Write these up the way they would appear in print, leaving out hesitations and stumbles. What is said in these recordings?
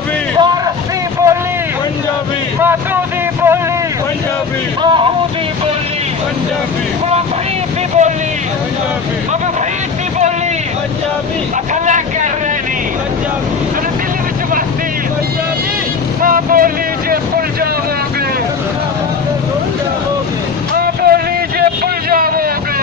पंजाबी वारसी बोली पंजाबी मातू दी बोली पंजाबी बाहू दी बोली पंजाबी भाई दी बोली पंजाबी अब भाई दी बोली पंजाबी अखला कर रहे नहीं पंजाबी अरे दिल विच बसती पंजाबी मां बोली जे भुल जाओगे मां बोली जे भुल जाओगे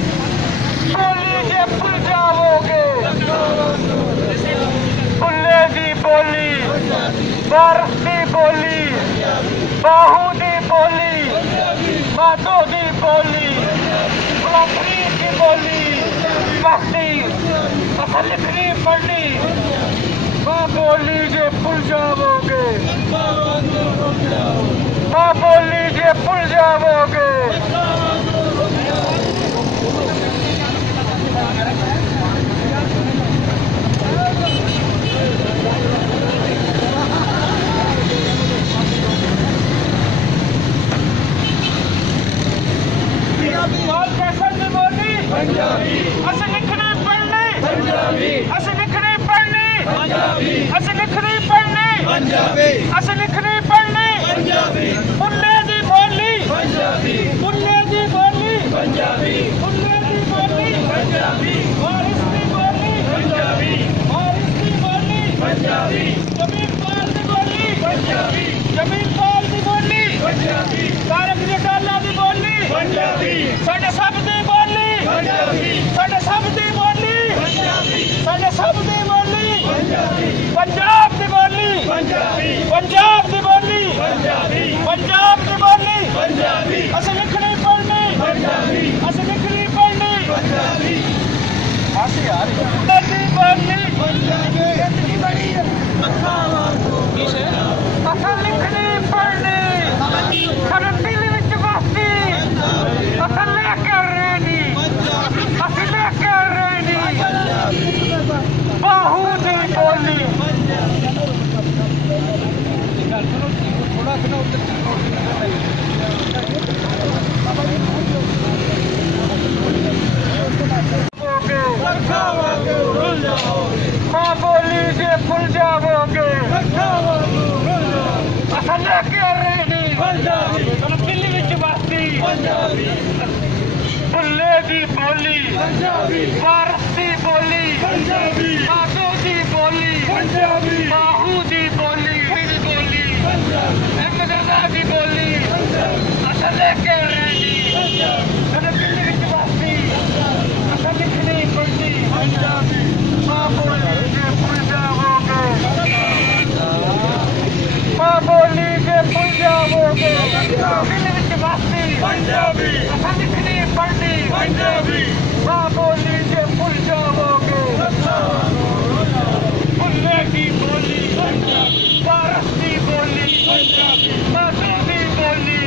बोली जे भुल जाओगे भुल्ले दी बोली वारस दी बोली बाहू दी बोली मातो दी बोली गुलामी की बोली मस्ती असल लिखनी पढ़नी माँ बोली जे भूल जाओगे माँ बोली जे भूल जाओगे पंजाबी अस लिखने पढ़ने पंजाबी अस लिखने पढ़ने पंजाबी अस लिखने पढ़ने पंजाबी अस लिखने पढ़ने पंजाबी बुल्ले दी बोली पंजाबी बुल्ले दी बोली पंजाबी बुल्ले दी बोली पंजाबी वारिस दी बोली पंजाबी वारिस दी बोली पंजाबी जमीन पाल दी बोली पंजाबी जमीन पाल दी बोली पंजाबी तारक जटाला दी बोली पंजाबी साडे सब दी बोली पंजाबी साडे सब दी बोली पंजाबी साडे सब दी बोली पंजाबी पंजाब दी बोली पंजाबी पंजाब दी बोली पंजाबी पंजाब दी बोली पंजाबी अस लिखनी पढ़नी पंजाबी अस लिखनी पढ़नी पंजाबी आसी यार दी बोली पंजाबी कितनी बड़ी है किसे अस लिखनी पढ़नी हर दिल विच बसती अस लेके रहनी अस लेके रहनी बाहू दी बोली माँ बोली जे भूल जाओगे असल लेके रहनी दिल विच बसती भुल्ले दी बोली वारस दी बोली मातो दी बोली बाहू दी बोली मेरी बोली मदरसा दी बोली असल लेके रहनी दिल विच बसती असल लिखनी पढ़नी माँ बोली जे भूल जाओगे माँ बोली जे भूल जाओगे दिल विच बसती पंजाबी असल लिखनी पढ़नी पंजाबी माँ बोली जे भूल जाओगे भुल्ले की बोली वारस की बोली मातो की बोली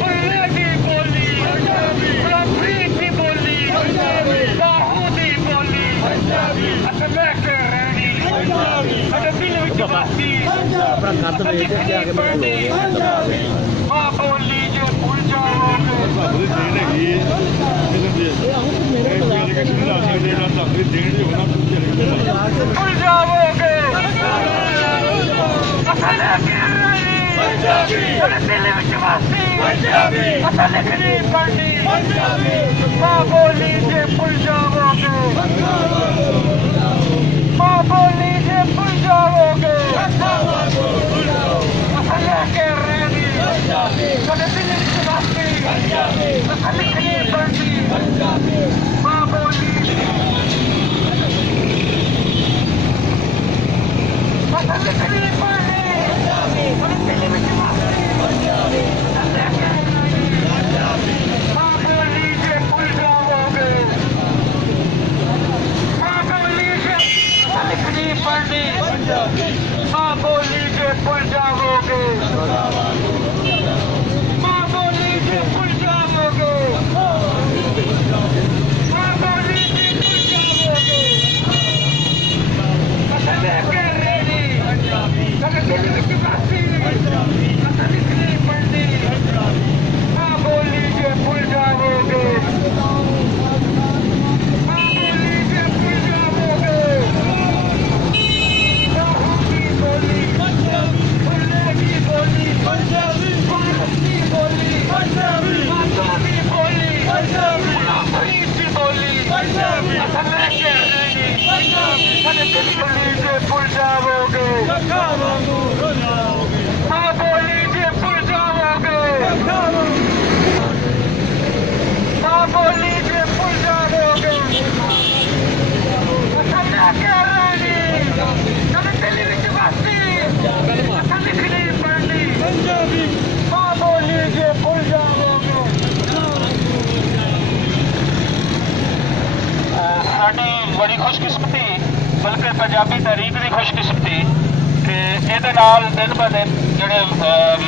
भुल्ले की बोली गुलामी की बोली बाहू की बोली अस लेके रहनी साडे दिल विच बसती अपना घर तो भेज के आगे बढ़ो माँ बोली जे भूल जाओगे भूल जाओगे अस लेके रहनी साडे दिल विच बसती अस लिखनी पढ़नी माँ बोली जे भूल जाओगे माँ बोली जे भूल जाओगे अस लेके रहनी साडे दिल विच बसती अस लिखनी पढ़नी माँ बोली अस लिखनी पढ़नी साडे दिल विच बसती अस लेके रहनी माँ बोली जे भूल जाओगे माँ बोली जे अस लिखनी पढ़नी माँ बोली जे भूल जाओगे माँ बोली जे भूल जाओगे जाओगे, माँ बोली जे भूल जाओगे, माँ बोली जे भूल जाओगे। असम क्या रानी कभी दिल्ली विच बसती, असम लिखनी पढ़नी माँ बोली जे भूल जाओगे। साडी बड़ी खुशकिस्मती बल्कि पंजाबी तारीख की खुशकिस्मती कि ये दिन ब दिन जोड़े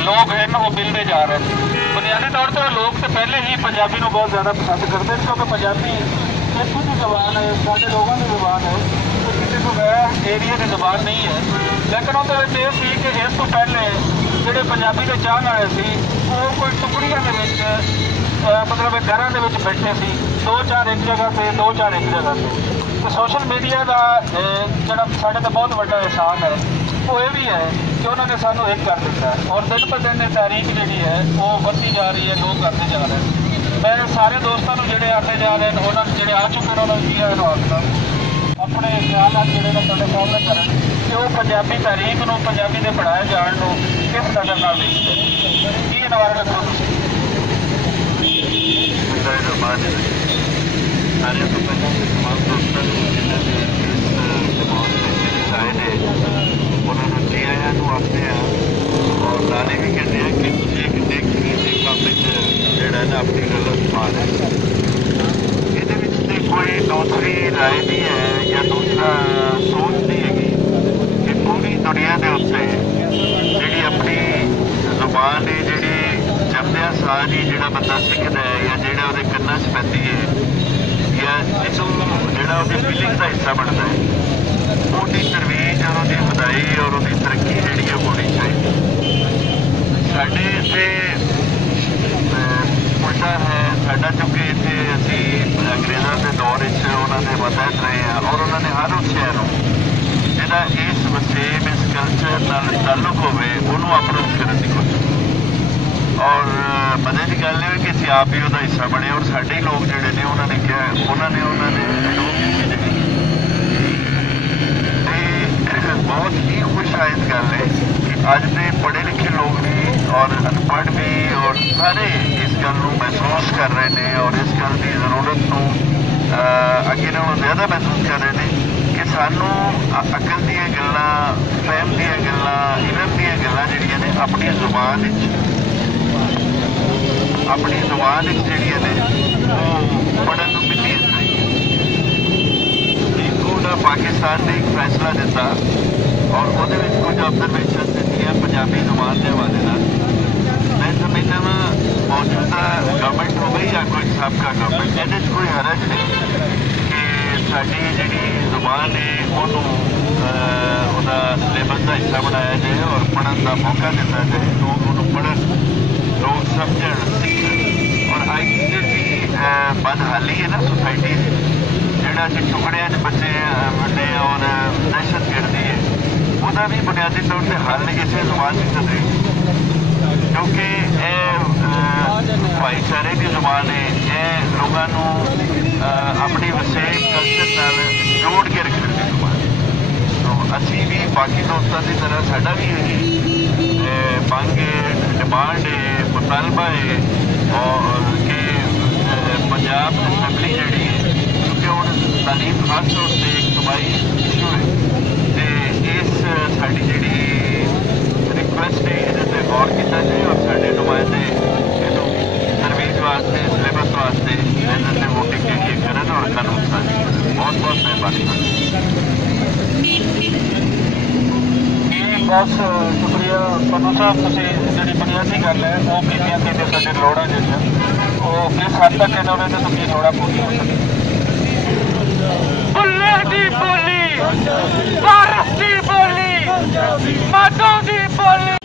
लोग हैं वो मिलते जा रहे हैं। बुनियादी तौर पर लोग तो पहले ही पंजाबी को बहुत ज़्यादा पसंद करते हैं क्योंकि पंजाबी इतों की जबान है, सारे लोगों की जबान है, तो किसी को गैर एरिया की जबान नहीं है। लेकिन वो ये सी कि इस तो पहले जोड़े पंजाबी के चाहने वाले सी वो कोई टुकड़ियां मतलब घरों के बैठे सी, 2-4 एक जगह से 2-4 एक जगह से। तो सोशल मीडिया का जोड़ा साढ़े तो बहुत बड़ा एहसान है वो ये भी है कि उन्होंने सानू एक कर दिता है और दिन ब दिन तारीख जी है वो बढ़ती जा रही है, लोग आते जा रहे हैं। मैं सारे दोस्तों को जोड़े आते जा रहे हैं उन्होंने जोड़े आ चुके हैं उन्होंने किया आखना अपने ख्याल जोड़े सामने सामने करें कि वो पंजाबी तारीख को पंजाबी के पढ़ाए जाने को किस नज़र न देखते हैं। की नवारे रखो सारे तो पहले तमाम दोस्तों जिन्होंने इस जमात आए ने उन्होंने ले आया आते हैं और नाले भी कहते हैं कि तुम एक नेक काम में जोड़ा ना अपनी गलत मान है। ये कोई दूसरी राय नहीं है या दूसरा सोच नहीं हैगी कि पूरी दुनिया के उत्ते जी अपनी जुबान है जी जमदिया सार ही जो बंदा सीखता है या जोड़ा वो कन्ना च पैंती है या जिसों जोड़ा वो फीलिंग का हिस्सा बनता है उसकी तरवीज और उसकी वधाई और उसकी तरक्की जी होनी चाहिए। साढ़े इतने उल्टा है साडा चूँकि इतने असी अंग्रेज़ों के दौर उन्होंने मतहत रहे हैं और उन्होंने हर उस शहर जोड़ा इस वसेब इस कल्चर नाल ताल्लुक होवे उन्होंने अप्रोच करने की कोशिश और मजे की गल है कि असीं आप ही उसका हिस्सा बने और साढ़े लोग जोड़े ने उन्होंने क्या उन्होंने बहुत ही खुशायद गल है कि अज के पढ़े लिखे लोग भी और अनपढ़ भी और सारे इस गल को महसूस कर रहे हैं और इस गल की जरूरत को अगे नालों ज़्यादा महसूस कर रहे हैं कि सानू अकल दीयां गल्लां फहम दीयां गल्लां इलम दीयां गल्लां जिहड़ियां ने अपनी जुबान जिहड़ियां ने पढ़न नूं मिलनी चाहिए। पाकिस्तान ने एक फैसला दिता और वो कुछ ऑब्जरवेशन दिखाई पंजाबी जुबान के हवाले मैं समझता वा मौजूदा गवर्नमेंट हो गई या कोई सबका गवर्नमेंट ये कोई हरज नहीं कि साड़ी जी जुबान है उन्होंने सिलेबस का हिस्सा बनाया जाए और पढ़न का मौका दिता जाए, लोग उन्होंने पढ़न लोग समझण सीखण। और अज की जी बदहाली है ना सोसाइटी जोड़ा अभी टुकड़िया बच्चे बने और दहशत गिरती है वह भी बुनियादी तौर पर हल किसी जुबान की सकते क्योंकि भाईचारे की जुबान है ये लोगों अपनी वसेब कल्चर नाल जोड़ के रखने की जुबान। तो असी भी बाकी दोस्तों की तरह साडा भी है मंग है डिमांड है मुतालबा है और कि पंजाब असैम्बली जी क्योंकि हम तालीम खास तौर पर एक सूबाई इशू है तो इस साड़ी जी रिक्वेस्ट है इसे गौर किया जाए और साढ़े नुमाइंदे इनू तरवीज वास्ते सिलेबस वास्ते इन्होंने वोटिंग के लिए करें और कानून साजी करें। बहुत बहुत मेहरबानी। बहुत शुक्रिया पन्नू साहब, तुसीं जिहड़ी बुनियादी गल है वो कीतियां कि साडी लोड़ां जिहड़ियां वो किस हद तक इन्होंने तो तुसीं लोड़ां पूरियां हो सकें। बुल्ले दी बोली, भारत दी बोली, मातों दी बोली।